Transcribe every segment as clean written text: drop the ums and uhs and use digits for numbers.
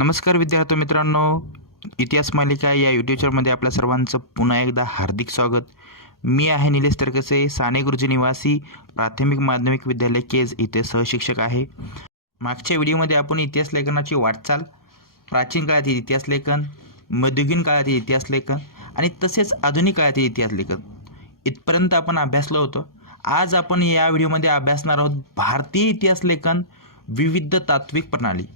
नमस्कार विद्यार्थी मित्रांनो, इतिहास मालिका या यूट्यूब चॅनलमध्ये आपल्या सर्वांचं पुन्हा एकदा हार्दिक स्वागत. मी आहे निलेश तरकसे, साने गुरुजी निवासी, प्राथमिक माध्यमिक विद्यालय केज इथे सहशिक्षक आहे. मागच्या व्हिडिओमध्ये आपण इतिहास लेखनाची वाटचाल, प्राचीन काळातील इतिहास लेखन, मध्ययुगीन काळातील इतिहास लेखन आणि तसेच आधुनिक काळातील इतिहास लेखन इथपर्यंत आपण अभ्यासलो होतो. आज आपण या व्हिडिओमध्ये अभ्यासणार आहोत भारतीय इतिहास लेखन, विविध तात्विक प्रणाली.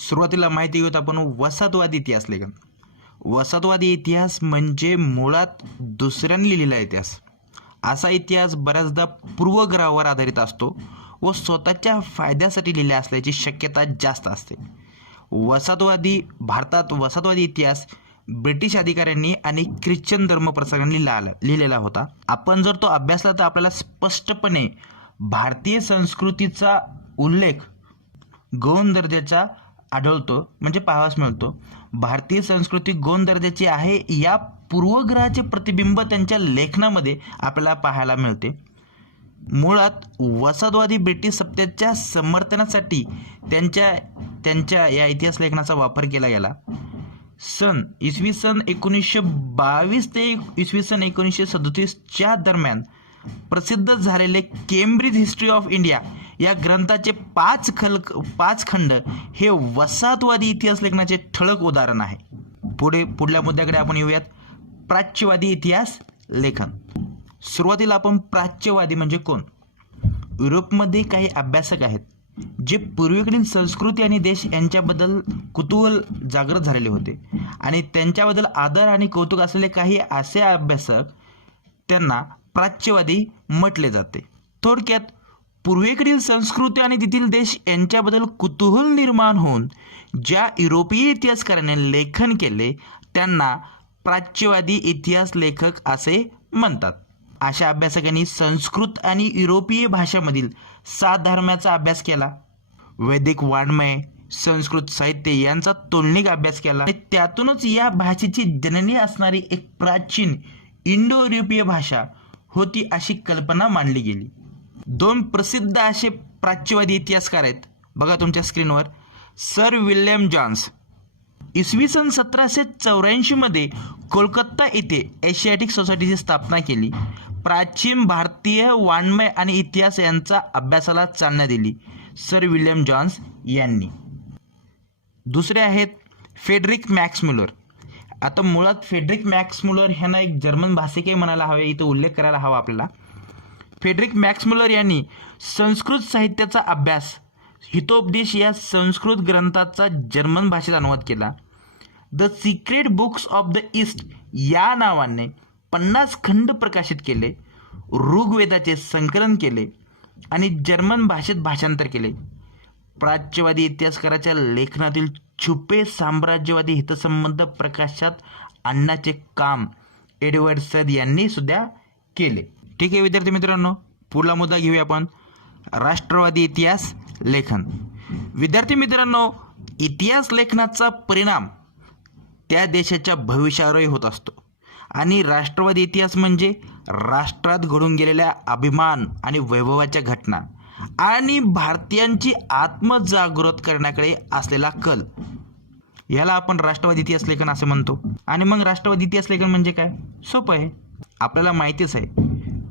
सुरुवातीला माहिती घेऊयात आपण वसाहतवादी इतिहास लेखन. वसाहतवादी इतिहास म्हणजे मुळात दुसऱ्याने लिहिलेला इतिहास. असा इतिहास बऱ्याचदा पूर्वग्रहावर आधारित असतो व स्वतःच्या फायद्यासाठी लिहिला असल्याची शक्यता जास्त असते. भारतात वसाहतवादी इतिहास ब्रिटिश अधिकाऱ्यांनी आणि ख्रिश्चन धर्मप्रचारांनी लिहिलेला होता. आपण जर तो अभ्यासला तर आपल्याला स्पष्टपणे भारतीय संस्कृतीचा उल्लेख गौण दर्जाचा आढळतो, म्हणजे पाहावयास मिळतो. भारतीय संस्कृती गौण दर्जाची आहे या पूर्वग्रहाचे प्रतिबिंब त्यांच्या लेखनामध्ये आपल्याला पाहायला मिळते. मुळात वसाहतवादी ब्रिटिश सत्तेच्या समर्थनासाठी त्यांच्या या इतिहास लेखनाचा वापर केला गेला. इसवी सन 1922 ते इसवी सन 1937च्या दरम्यान प्रसिद्ध झालेले केम्ब्रिज हिस्ट्री ऑफ इंडिया या ग्रंथाचे 5 खंड हे वसाहतवादी इतिहास लेखनाचे ठळक उदाहरण आहे. पुढल्या मुद्द्याकडे आपण येऊयात. प्राच्यवादी इतिहास लेखन. सुरुवातीला आपण प्राच्यवादी म्हणजे कोण? युरोपमध्ये काही अभ्यासक आहेत जे पूर्वेकडील संस्कृती आणि देश यांच्याबद्दल कुतूहल जागृत झालेले होते आणि त्यांच्याबद्दल आदर आणि कौतुक असलेले काही असे अभ्यासक, त्यांना प्राच्यवादी म्हटले जाते. थोडक्यात पूर्वेकडील संस्कृती आणि तेथील देश यांच्याबद्दल कुतूहल निर्माण होऊन ज्या युरोपीय इतिहासकारांनी लेखन केले त्यांना प्राच्यवादी इतिहास लेखक असे म्हणतात. अशा अभ्यासकांनी संस्कृत आणि युरोपीय भाषांमधील 7 धर्मांचा अभ्यास केला, वैदिक वाङ्मय, संस्कृत साहित्य यांचा तोलनिक अभ्यास केला आणि त्यातूनच या भाषेची जननी असणारी एक प्राचीन इंडो युरोपीय भाषा होती अशी कल्पना मांडली गेली. 2 प्रसिद्ध असे प्राच्यवादी इतिहासकार आहेत, बघा तुमच्या स्क्रीनवर. सर विल्यम जॉन्स इसवी सन 1784 मध्ये कोलकाता येथे एशियाटिक सोसायटीची स्थापना केली. प्राचीन भारतीय वाङ्मय आणि इतिहास यांचा अभ्यासाला चालना दिली सर विल्यम जॉन्स यांनी. दुसरे आहेत फ्रेडरिक मॅक्स मुलर. आता मुळात फ्रेडरिक मॅक्स मुलर ह्यांना एक जर्मन भाषिकही म्हणायला हवे, इथं उल्लेख करायला हवा आपल्याला. फ्रेडरिक मॅक्स मुलर यांनी संस्कृत साहित्याचा अभ्यास, हितोपदेश या संस्कृत ग्रंथाचा जर्मन भाषेत अनुवाद केला. The secret books of the east या नावाने 50 खंड प्रकाशित केले. ऋग्वेदाचे संकलन केले आणि जर्मन भाषेत भाषांतर केले. प्राच्यवादी इतिहासकाराच्या लेखनातील छुपे साम्राज्यवादी हितसंबंध प्रकाशात आणण्याचे काम एडवर्ड सद यांनी सुद्धा केले. ठीक आहे विद्यार्थी मित्रांनो, पुढला मुद्दा घेऊया आपण. राष्ट्रवादी इतिहास लेखन. विद्यार्थी मित्रांनो, इतिहास लेखनाचा परिणाम त्या देशाच्या भविष्यावरही होत असतो आणि राष्ट्रवादी इतिहास म्हणजे राष्ट्रात घडून गेलेल्या अभिमान आणि वैभवाच्या घटना आणि भारतीयांची आत्मजागृत करण्याकडे असलेला कल, याला आपण राष्ट्रवादी इतिहास लेखन असे म्हणतो. आणि मग राष्ट्रवादी इतिहास लेखन म्हणजे काय? सोपं आहे, आपल्याला माहितीच आहे.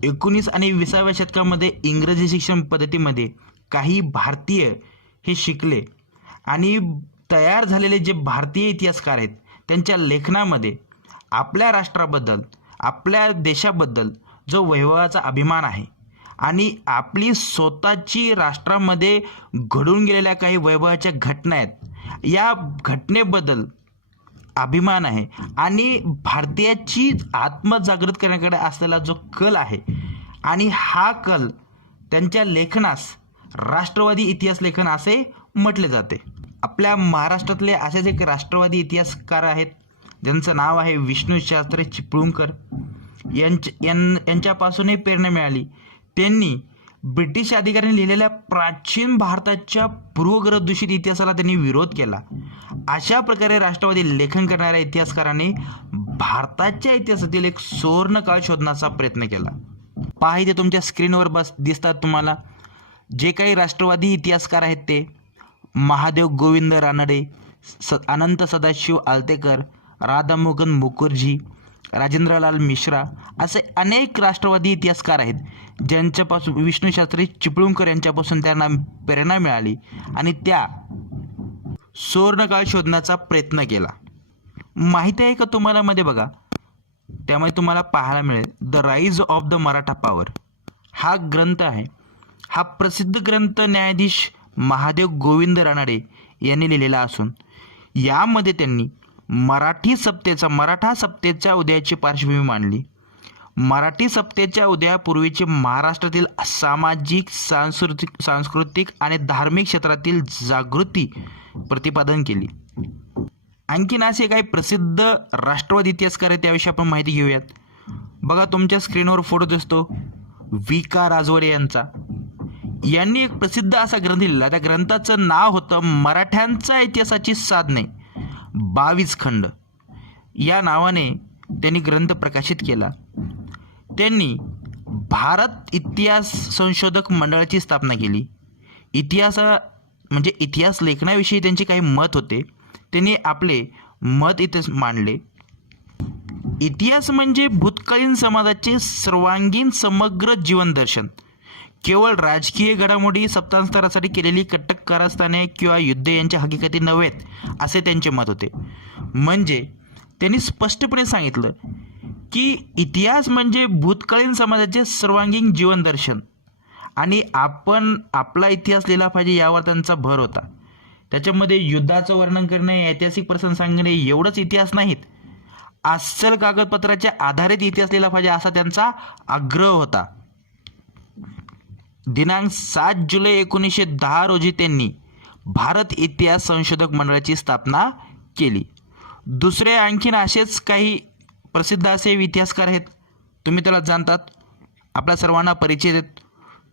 19 आणि 20व्या शतकामध्ये इंग्रजी शिक्षण पद्धतीमध्ये काही भारतीय हे शिकले आणि तयार झालेले जे भारतीय इतिहासकार आहेत त्यांच्या लेखनामध्ये आपल्या राष्ट्राबद्दल, आपल्या देशाबद्दल जो वैभवाचा अभिमान आहे आणि आपली स्वतःची राष्ट्रामध्ये घडून गेलेल्या काही वैभवाच्या घटना आहेत, या घटनेबद्दल अभिमान आहे आणि भारतीयाची आत्मजागृत करण्याकडे असलेला जो कल आहे आणि हा कल त्यांच्या लेखनास राष्ट्रवादी इतिहास लेखन असे म्हटले जाते. आपल्या महाराष्ट्रातले असेच एक राष्ट्रवादी इतिहासकार आहेत ज्यांचं नाव आहे विष्णुशास्त्री चिपळूणकर. यांच्यापासूनही प्रेरणा मिळाली. त्यांनी ब्रिटिश अधिकाऱ्यांनी लिहिलेल्या प्राचीन भारताच्या पूर्वग्रह दूषित इतिहासाला त्यांनी विरोध केला. अशा प्रकारे राष्ट्रवादी लेखन करणाऱ्या इतिहासकारांनी भारताच्या इतिहासातील एक सुवर्ण काळ शोधण्याचा प्रयत्न केला. पहा इथे तुमच्या स्क्रीनवर दिसतात तुम्हाला जे काही राष्ट्रवादी इतिहासकार आहेत ते महादेव गोविंद रानडे, अनंत सदाशिव आलतेकर, राधामोहन मुखर्जी, राजेंद्रलाल मिश्रा असे अनेक राष्ट्रवादी इतिहासकार आहेत ज्यांच्यापासून विष्णुशास्त्री चिपळूणकर यांच्यापासून त्यांना प्रेरणा मिळाली आणि त्या सुवर्णकाळ शोधण्याचा प्रयत्न केला. माहिती आहे का तुम्हाला मध्ये बघा, त्यामुळे तुम्हाला पाहायला मिळेल the rise of the Maratha power हा ग्रंथ आहे. हा प्रसिद्ध ग्रंथ न्यायाधीश महादेव गोविंद रानडे यांनी लिहिलेला असून यामध्ये त्यांनी मराठा सत्तेच्या उदयाची पार्श्वभूमी मांडली. मराठी सत्तेच्या उदयापूर्वीची महाराष्ट्रातील सामाजिक, सांस्कृतिक आणि धार्मिक क्षेत्रातील जागृती प्रतिपादन केली. आणखीन असे काही प्रसिद्ध राष्ट्रवादी इतिहासकार आहेत त्याविषयी आपण माहिती घेऊयात. बघा तुमच्या स्क्रीनवर फोटो दिसतो वि का राजवाडे यांचा. यांनी एक प्रसिद्ध असा ग्रंथ लिहिला. त्या ग्रंथाचं नाव होतं मराठ्यांच्या इतिहासाची साधने 22 खंड. या नावाने त्यांनी ग्रंथ प्रकाशित केला. त्यांनी भारत इतिहास संशोधक मंडळाची स्थापना केली. इतिहास लेखनाविषयी त्यांचे काही मत होते. त्यांनी आपले मत इथे मांडले. इतिहास म्हणजे भूतकालीन समाजाचे सर्वांगीण समग्र जीवन दर्शन. केवळ राजकीय घडामोडी, सत्तांतरासाठी केलेली कटक कारस्थाने किंवा युद्ध यांच्या हकीकती नव्हेत असे त्यांचे मत होते. म्हणजे त्यांनी स्पष्टपणे सांगितलं की इतिहास म्हणजे भूतकालीन समाजाचे सर्वांगीण जीवन दर्शन आणि आपण आपला इतिहास लिहिला पाहिजे यावर त्यांचा भर होता. त्याच्यामध्ये युद्धाचं वर्णन करणे, ऐतिहासिक प्रसंग सांगणे एवढंच इतिहास नाहीत, अस्सल कागदपत्राच्या आधारित इतिहास लिहिला पाहिजे असा त्यांचा आग्रह होता. दिनांक 7 जुलै 1910 रोजी त्यांनी भारत इतिहास संशोधक मंडळाची स्थापना केली. दुसरे आणखीन असेच काही प्रसिद्ध असे इतिहासकार आहेत, तुम्ही त्याला जाणतात, आपल्या सर्वांना परिचय देत.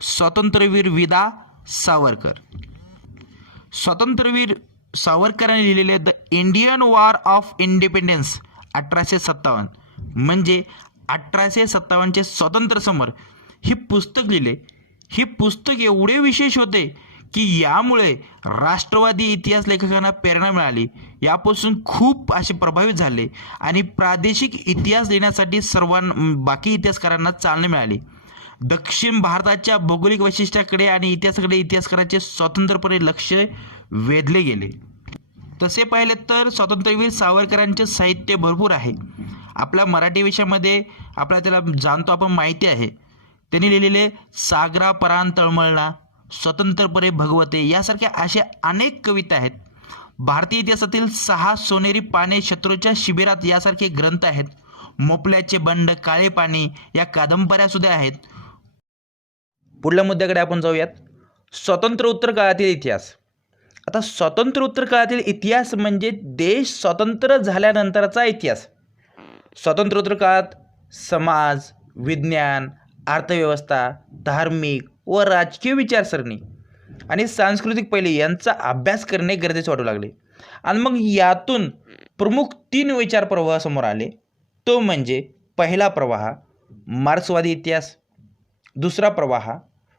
स्वातंत्र्यवीर विदा सावरकर. स्वातंत्र्यवीर सावरकरांनी लिहिलेले the Indian war of independence 1857 म्हणजे 1857चे स्वातंत्र्य समर हे पुस्तक लिहिले. हे पुस्तक एवढे विशेष होते की यामुळे राष्ट्रवादी इतिहास लेखकांना प्रेरणा मिळाली. यापासून खूप असे प्रभावित झाले आणि प्रादेशिक इतिहास लिहिण्यासाठी बाकी इतिहासकारांना चालना मिळाली. दक्षिण भारताच्या भौगोलिक वैशिष्ट्याकडे आणि इतिहासाकडे इतिहासकारांचे स्वतंत्रपणे लक्ष वेधले गेले. तसे पाहिले तर स्वातंत्र्यवीर सावरकरांचे साहित्य भरपूर आहे. आपल्या मराठी विषयामध्ये आपल्याला त्याला जाणतो आपण, माहिती आहे. त्यांनी लिहिलेले सागरा परान तळमळला, स्वतंत्रपणे भगवते यासारख्या अशा अनेक कविता आहेत. भारतीय इतिहासातील 6 सोनेरी पाने शत्रूच्या शिबिरात यासारखे ग्रंथ आहेत. मोपल्याचे बंड, काळे पाणी या कादंबऱ्या सुद्धा आहेत. पुढल्या मुद्द्याकडे आपण जाऊयात. स्वातंत्र्योत्तर काळातील इतिहास. आता स्वातंत्र्योत्तर काळातील इतिहास म्हणजे देश स्वतंत्र झाल्यानंतरचा इतिहास. स्वातंत्र्योत्तर काळात समाज, विज्ञान, अर्थव्यवस्था, धार्मिक व राजकीय विचारसरणी आणि सांस्कृतिक पैलू यांचा अभ्यास करणे गरजेचे वाटू लागले. आणि मग यातून प्रमुख 3 विचार प्रवाह समोर आले. तो म्हणजे पहिला प्रवाह मार्क्सवादी इतिहास, दुसरा प्रवाह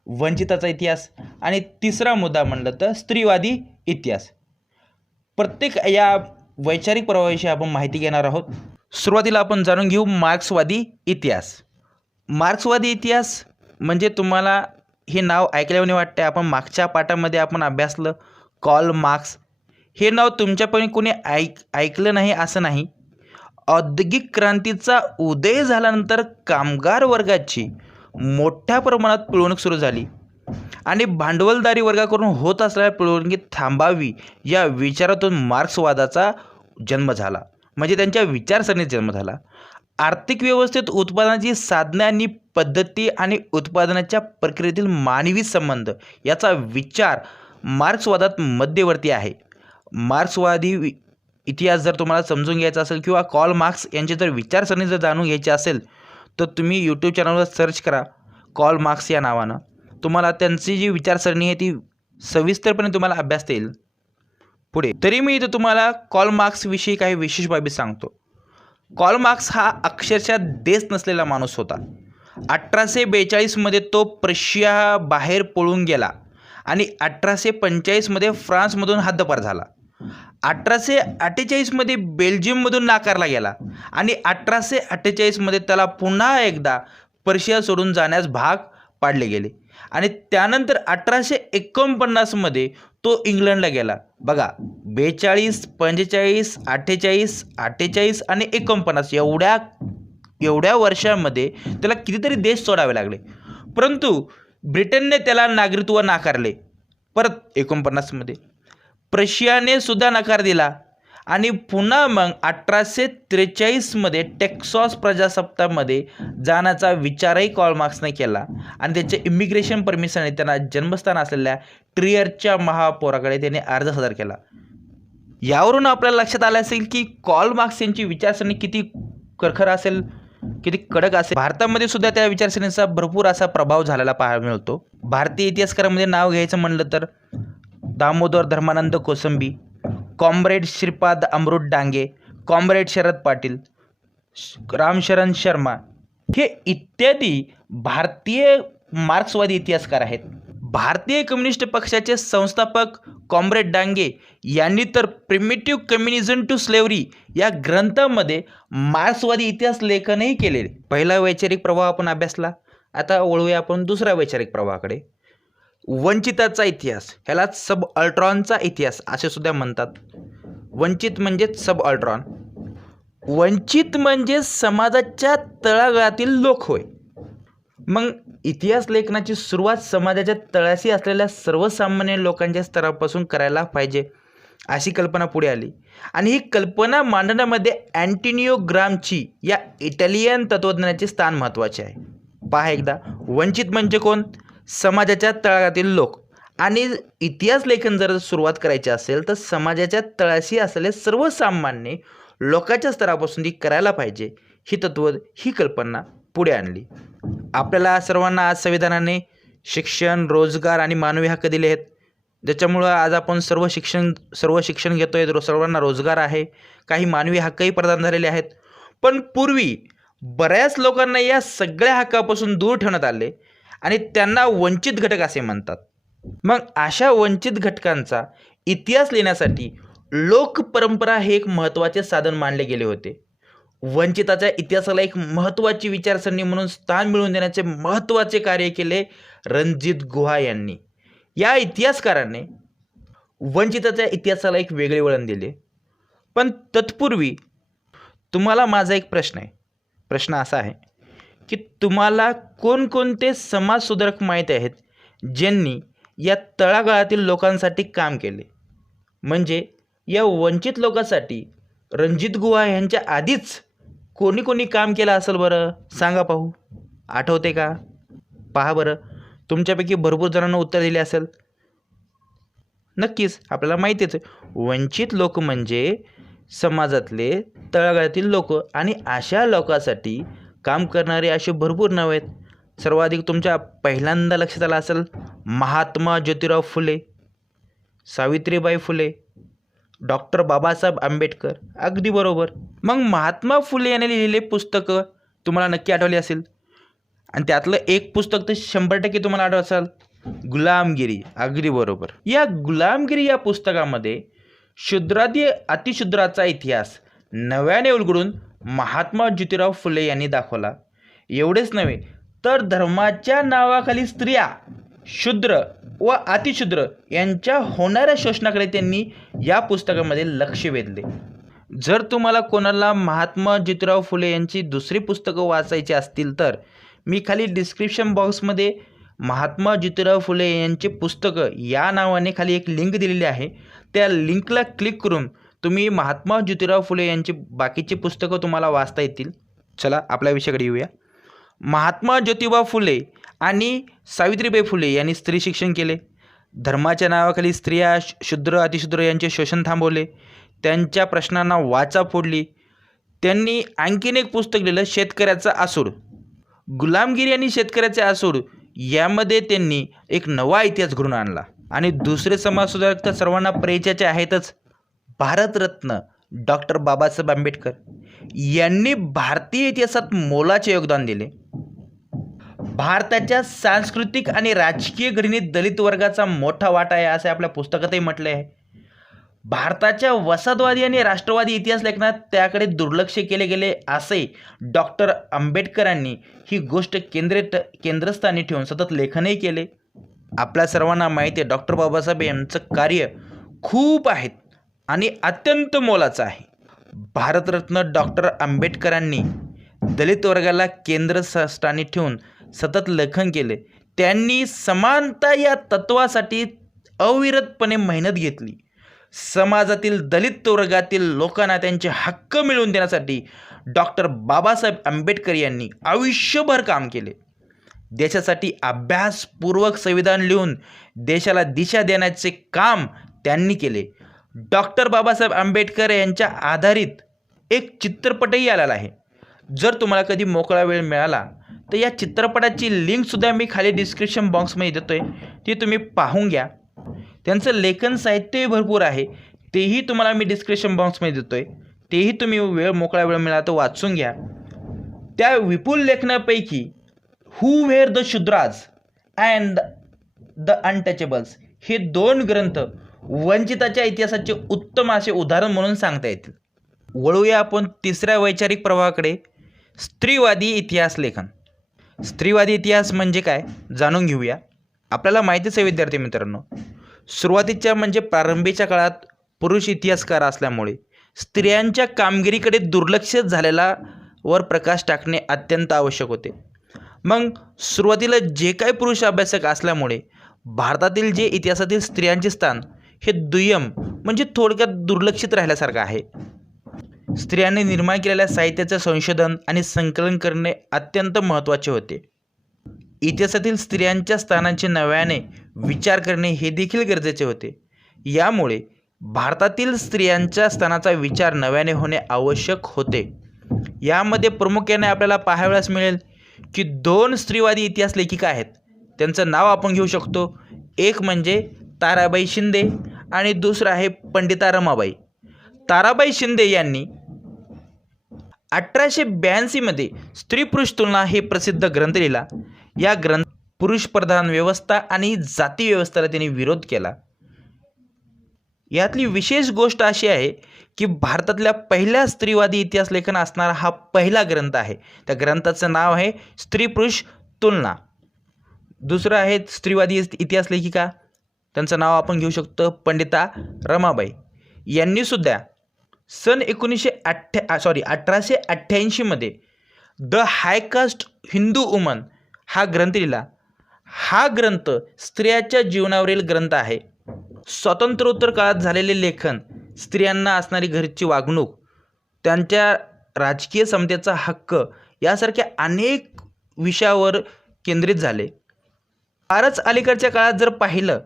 वंचिताचा इतिहास आणि तिसरा मुद्दा म्हणलं तर स्त्रीवादी इतिहास. प्रत्येक या वैचारिक प्रवाहाविषयी आपण माहिती घेणार आहोत. सुरुवातीला आपण जाणून घेऊ मार्क्सवादी इतिहास. मार्क्सवादी इतिहास म्हणजे तुम्हाला हे नाव ऐकल्याने वाटते, आपण मागच्या पाठामध्ये आपण अभ्यासलं कॉल मार्क्स. हे नाव तुमच्यापैकी कोणी ऐकलं नाही असं नाही. औद्योगिक क्रांतीचा उदय झाल्यानंतर कामगार वर्गाची मोठ्या प्रमाणात पिळवणूक सुरू झाली आणि भांडवलदारी वर्गाकडून होत असलेल्या पिळवणुकीत थांबावी या विचारातून मार्क्सवादाचा जन्म झाला, म्हणजे त्यांच्या विचारसरणीत जन्म झाला. आर्थिक व्यवस्थेत उत्पादनाची साधने आणि पद्धती आणि उत्पादनाच्या प्रक्रियेतील मानवी संबंध याचा विचार मार्क्सवादात मध्यवर्ती आहे. मार्क्सवादी इतिहास जर तुम्हाला समजून घ्यायचा असेल किंवा कॉल मार्क्स यांची जर विचारसरणी जर जाणून घ्यायची असेल तर तुम्ही यूट्यूब चॅनलवर सर्च करा कॉल मार्क्स या नावानं. तुम्हाला त्यांची जी विचारसरणी आहे ती सविस्तरपणे तुम्हाला अभ्यासता येईल पुढे. तरी मी इथं तुम्हाला कॉल मार्क्सविषयी काही विशेष बाबी सांगतो. कॉल मार्क्स हा अक्षरशः देश नसलेला माणूस होता. 1842मध्ये तो प्रशिया बाहेर पळून गेला आणि 1845मध्ये फ्रान्समधून हद्दपार झाला. 1848मध्ये बेल्जियममधून नाकारला गेला आणि 1848मध्ये त्याला पुन्हा एकदा पर्शिया सोडून जाण्यास भाग पाडले गेले आणि त्यानंतर 1849मध्ये तो इंग्लंडला गेला. बघा, 42, 45, 48, 48 आणि 49 एवढ्या वर्षांमध्ये त्याला कितीतरी देश सोडावे लागले, परंतु ब्रिटनने त्याला नागरिकत्व नाकारले. परत 49मध्ये प्रशियाने सुद्धा नकार दिला आणि पुन्हा मग 1843मध्ये टेक्सास प्रजासत्ताकमध्ये जाण्याचा विचारही कार्ल मार्क्सने केला आणि त्याचे इमिग्रेशन परमिशनने त्यांना जन्मस्थान असलेल्या ट्रियरच्या महापौराकडे त्याने अर्ज सादर केला. यावरून आपल्याला लक्षात आलं असेल की कार्ल मार्क्स यांची विचारसरणी किती खरखर असेल, किती कडक असेल. भारतामध्ये सुद्धा त्या विचारसरणीचा भरपूर असा प्रभाव झालेला पाहायला मिळतो. भारतीय इतिहासकारांमध्ये नाव घ्यायचं म्हणलं तर दामोदर धर्मानंद कोसंबी, कॉम्रेड श्रीपाद अमृत डांगे, कॉम्रेड शरद पाटील, रामशरण शर्मा हे इत्यादी भारतीय मार्क्सवादी इतिहासकार आहेत. भारतीय कम्युनिस्ट पक्षाचे संस्थापक कॉम्रेड डांगे यांनी तर प्रिमिटिव्ह कम्युनिझम टू स्लेव्हरी या ग्रंथामध्ये मार्क्सवादी इतिहास लेखनही केलेले. पहिला वैचारिक प्रवाह आपण अभ्यासला, आता वळूया आपण दुसऱ्या वैचारिक प्रवाहाकडे. वंचिताचा इतिहास, ह्यालाच सब अल्ट्रॉनचा इतिहास असे सुद्धा म्हणतात. वंचित म्हणजेच सब अल्ट्रॉन. वंचित म्हणजे समाजाच्या तळागाळातील लोक होय. मग इतिहास लेखनाची सुरुवात समाजाच्या तळाशी असलेल्या सर्वसामान्य लोकांच्या स्तरापासून करायला पाहिजे अशी कल्पना पुढे आली आणि ही कल्पना मांडण्यामध्ये अँटोनियो ग्रामची या इटालियन तत्त्वज्ञानाचे स्थान महत्त्वाचे आहे. पहा एकदा, वंचित म्हणजे कोण? समाजाच्या तळागाळातील लोक. आणि इतिहास लेखन जर सुरुवात करायची असेल तर समाजाच्या तळाशी असलेले सर्वसामान्य लोकांच्या स्तरापासून ती करायला पाहिजे ही तत्त्व, ही कल्पना पुढे आणली. आपल्याला सर्वांना आज संविधानाने शिक्षण, रोजगार आणि मानवी हक्क दिले आहेत, ज्याच्यामुळं आज आपण सर्व शिक्षण घेतो आहे, सर्वांना रोजगार आहे, काही मानवी हक्कही प्रदान झालेले आहेत. पण पूर्वी बऱ्याच लोकांना या सगळ्या हक्कापासून दूर ठेवण्यात आले आणि त्यांना वंचित घटक असे म्हणतात. मग अशा वंचित घटकांचा इतिहास लिहिण्यासाठी लोकपरंपरा हे एक महत्त्वाचे साधन मानले गेले होते. वंचिताच्या इतिहासाला एक महत्त्वाची विचारसरणी म्हणून स्थान मिळवून देण्याचे महत्त्वाचे कार्य केले रणजित गुहा यांनी. या इतिहासकाराने वंचिताच्या इतिहासाला एक वेगळे वळण दिले. पण तत्पूर्वी तुम्हाला माझा एक प्रश्न आहे. प्रश्न असा आहे की तुम्हाला कोणकोणते समाजसुधारक माहीत आहेत ज्यांनी या तळागाळातील लोकांसाठी काम केले? म्हणजे या वंचित लोकांसाठी रणजित गुहा यांच्या आधीच कोणी कोणी काम केलं असेल बरं? सांगा पाहू. आठवते का? पहा बरं, तुमच्यापैकी भरपूर जणांना उत्तर दिले असेल. नक्कीच आपल्याला माहितीच आहे, वंचित लोक म्हणजे समाजातले तळागाळातील लोक आणि अशा लोकांसाठी काम करणारे असे भरपूर नाव आहेत. सर्वाधिक तुमच्या पहिल्यांदा लक्षात आलं असेल महात्मा ज्योतिराव फुले, सावित्रीबाई फुले, डॉक्टर बाबासाहेब आंबेडकर. अगदी बरोबर. मग महात्मा फुले यांनी लिहिलेले पुस्तकं तुम्हाला नक्की आठवली असेल आणि त्यातलं एक पुस्तक तर 100% तुम्हाला आठवत असेल, गुलामगिरी. अगदी बरोबर. या गुलामगिरी या पुस्तकामध्ये शूद्रादी अतिशूद्राचा इतिहास नव्याने उलगडून महात्मा ज्योतिराव फुले यांनी दाखवला. एवढेच नव्हे तर धर्माच्या नावाखाली स्त्रिया, शूद्र व अतिशूद्र यांच्या होणाऱ्या शोषणाकडे त्यांनी या पुस्तकामध्ये लक्ष वेधले. जर तुम्हाला कोणाला महात्मा ज्योतिराव फुले यांची दुसरी पुस्तकं वाचायची असतील तर मी खाली डिस्क्रिप्शन बॉक्समध्ये महात्मा ज्योतिराव फुले यांची पुस्तकं या नावाने खाली एक लिंक दिलेली आहे. त्या लिंकला क्लिक करून तुम्ही महात्मा ज्योतिराव फुले यांची बाकीची पुस्तकं तुम्हाला वाचता येतील. चला आपल्या विषयाकडे येऊया. महात्मा ज्योतिबा फुले आणि सावित्रीबाई फुले यांनी स्त्री शिक्षण केले. धर्माच्या नावाखाली स्त्रिया, शूद्र अतिशूद्र यांचे शोषण थांबवले. त्यांच्या प्रश्नांना वाचा फोडली. त्यांनी आणखीन एक पुस्तक लिहिलं, शेतकऱ्याचा आसूड. गुलामगिरी आणि शेतकऱ्याचे आसूड यामध्ये त्यांनी एक नवा इतिहास घडून आणला. आणि दुसरे समाजसुधारक तर सर्वांना परिचयाचे आहेतच, भारतरत्न डॉक्टर बाबासाहेब आंबेडकर यांनी भारतीय इतिहासात मोलाचे योगदान दिले. भारताच्या सांस्कृतिक आणि राजकीय घडणीत दलित वर्गाचा मोठा वाटा आहे असे आपल्या पुस्तकातही म्हटले आहे. भारताच्या वसाहतवादी आणि राष्ट्रवादी इतिहास लेखनात त्याकडे दुर्लक्ष केले गेले असे डॉक्टर आंबेडकरांनी ही गोष्ट केंद्रस्थानी ठेवून सतत लेखनही केले. आपल्या सर्वांना माहिती आहे डॉक्टर बाबासाहेब यांचं कार्य खूप आहे आणि अत्यंत मोलाचं आहे. भारतरत्न डॉक्टर आंबेडकरांनी दलित वर्गाला केंद्रस्थानी ठेवून सतत लेखन केले. त्यांनी समानता या तत्वासाठी अविरतपणे मेहनत घेतली. समाजातील दलित वर्गातील लोकांना त्यांचे हक्क मिळवून देण्यासाठी डॉक्टर बाबासाहेब आंबेडकर यांनी आयुष्यभर काम केले. देशासाठी अभ्यासपूर्वक संविधान लिहून देशाला दिशा देण्याचे काम त्यांनी केले. डॉक्टर बाबासाहेब आंबेडकर यांच्या आधारित एक चित्रपटही आलेला आहे. जर तुम्हाला कधी मोकळा वेळ मिळाला तर या चित्रपटाची लिंकसुद्धा मी खाली डिस्क्रिप्शन बॉक्समध्ये देतो आहे, ती तुम्ही पाहून घ्या. त्यांचं लेखन साहित्यही भरपूर आहे, तेही तुम्हाला मी डिस्क्रिप्शन बॉक्समध्ये देतो आहे, तेही तुम्ही मोकळा वेळ मिळाला तर वाचून घ्या. त्या विपुल लेखनापैकी who were the Shudras and the untouchables हे 2 ग्रंथ वंचिताच्या इतिहासाचे उत्तम असे उदाहरण म्हणून सांगता येतील. वळूया आपण तिसऱ्या वैचारिक प्रवाहाकडे, स्त्रीवादी इतिहास लेखन. स्त्रीवादी इतिहास म्हणजे काय जाणून घेऊया. आपल्याला माहितीच आहे विद्यार्थी मित्रांनो, सुरुवातीच्या म्हणजे प्रारंभीच्या काळात पुरुष इतिहासकार असल्यामुळे स्त्रियांच्या कामगिरीकडे दुर्लक्ष झालेला वर प्रकाश टाकणे अत्यंत आवश्यक होते. मग सुरुवातीला जे काही पुरुष अभ्यासक असल्यामुळे भारतातील जे इतिहासातील स्त्रियांचे स्थान हे दुय्यम म्हणजे थोडक्यात दुर्लक्षित राहिल्यासारखं आहे. स्त्रियांनी निर्माण केलेल्या साहित्याचं संशोधन आणि संकलन करणे अत्यंत महत्त्वाचे होते. इतिहासातील स्त्रियांच्या स्थानांचे नव्याने विचार करणे हे देखील गरजेचे होते. यामुळे भारतातील स्त्रियांच्या स्थानाचा विचार नव्याने होणे आवश्यक होते. यामध्ये प्रामुख्याने आपल्याला पाहावयास मिळेल की 2 स्त्रीवादी इतिहास लेखिका आहेत. त्यांचं नाव आपण घेऊ शकतो. एक म्हणजे ताराबाई शिंदे आणि दुसरं आहे पंडिता रमाबाई. ताराबाई शिंदे यांनी 1882 मध्ये स्त्री पुरुष तुलना हे प्रसिद्ध ग्रंथ लिहिला. या ग्रंथ पुरुषप्रधान व्यवस्था आणि जाती व्यवस्थेला त्यांनी विरोध केला. यातली विशेष गोष्ट अशी आहे की भारतातल्या पहिल्या स्त्रीवादी इतिहास लेखन असणारा हा पहिला ग्रंथ आहे. त्या ग्रंथाचं नाव आहे स्त्री पुरुष तुलना. दुसरं आहे स्त्रीवादी इतिहास लेखिका, त्यांचं नाव आपण घेऊ शकतो पंडिता रमाबाई. यांनीसुद्धा सन 1888 मध्ये द हायकास्ट हिंदू वुमन हा ग्रंथ लिहिला. हा ग्रंथ स्त्रियाच्या जीवनावरील ग्रंथ आहे. स्वातंत्र्योत्तर काळात झालेले लेखन, स्त्रियांना असणारी घरची वागणूक, त्यांच्या राजकीय समतेचा हक्क यासारख्या अनेक विषयावर केंद्रित झाले. फारच अलीकडच्या काळात जर पाहिलं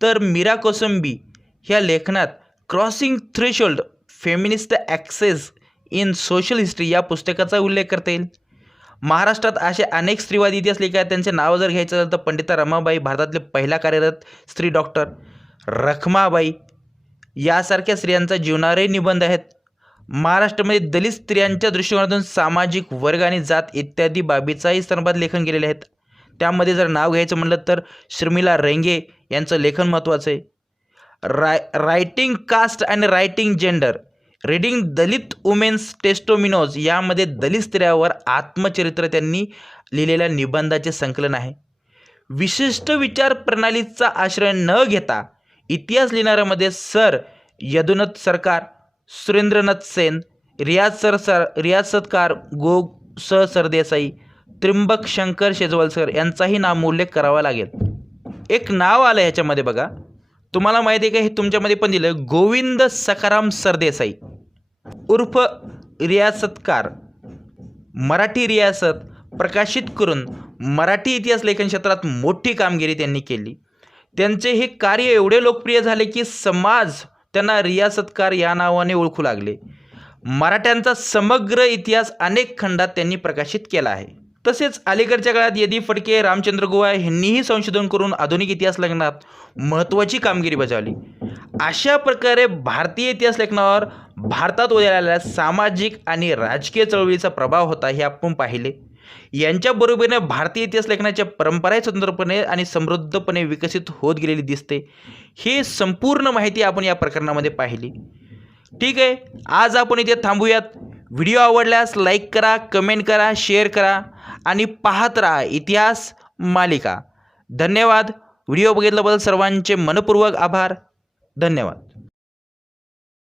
तर मीरा कोसंबी ह्या लेखनात crossing threshold feminist access in social history या पुस्तकाचा उल्लेख करता येईल. महाराष्ट्रात असे अनेक स्त्रीवादी इतिहास लेखक आहेत. त्यांचे नाव जर घ्यायचं झालं तर पंडिता रमाबाई, भारतातले पहिला कार्यरत स्त्री डॉक्टर, रखमाबाई यासारख्या स्त्रियांचा जीवनावरही निबंध आहेत. महाराष्ट्रामध्ये दलित स्त्रियांच्या दृष्टिकोनातून सामाजिक वर्ग आणि जात इत्यादी बाबीचाही स्तंभात लेखन केलेले आहेत. त्यामध्ये जर नाव घ्यायचं म्हटलं तर शर्मिला रेंगे यांचं लेखन महत्त्वाचं आहे. Writing caste and writing gender, reading Dalit women's testimonios यामध्ये दलित स्त्रियावर आत्मचरित्र त्यांनी लिहिलेल्या निबंधाचे संकलन आहे. विशिष्ट विचार प्रणालीचा आश्रय न घेता इतिहास लिहिणाऱ्यामध्ये सर यदुनाथ सरकार, सुरेंद्रनाथ सेन, रियाज सत्कार, गो स सरदेसाई, त्र्यंबक शंकर शेजवलकर यांचाही नामोल्लेख करावा लागेल. एक नाव आलं ह्याच्यामध्ये बघा, तुम्हाला माहिती आहे का, हे तुमच्यामध्ये पण दिलं, गोविंद सखाराम सरदेसाई उर्फ रियाज सत्कार. मराठी रियासत प्रकाशित करून मराठी इतिहास लेखन क्षेत्रात मोठी कामगिरी त्यांनी केली. त्यांचे हे कार्य एवढे लोकप्रिय झाले की समाज त्यांना रियासतकार या नावाने ओळखू लागले. मराठ्यांचा समग्र इतिहास अनेक खंडात त्यांनी प्रकाशित केला आहे. तसेच अलीकडच्या काळात यदी फडके, रामचंद्र गोवा यांनीही संशोधन करून आधुनिक इतिहास लेखनात महत्त्वाची कामगिरी बजावली. अशा प्रकारे भारतीय इतिहास लेखनावर भारतात उदयाला आलेल्या सामाजिक आणि राजकीय चळवळीचा प्रभाव होता हे आपण पाहिले. यांच्या बरोबरीने भारतीय इतिहास लेखनाच्या परंपरा स्वतंत्रपणे आणि समृद्धपणे विकसित होत गेलेली दिसते. ही संपूर्ण माहिती आपण या प्रकरणामध्ये पाहिली. ठीक आहे, आज आपण इथे थांबूयात. व्हिडिओ आवडल्यास लाईक करा, कमेंट करा, शेअर करा आणि पाहत राहा इतिहास मालिका. धन्यवाद. व्हिडिओ बघितल्याबद्दल सर्वांचे मनपूर्वक आभार. धन्यवाद.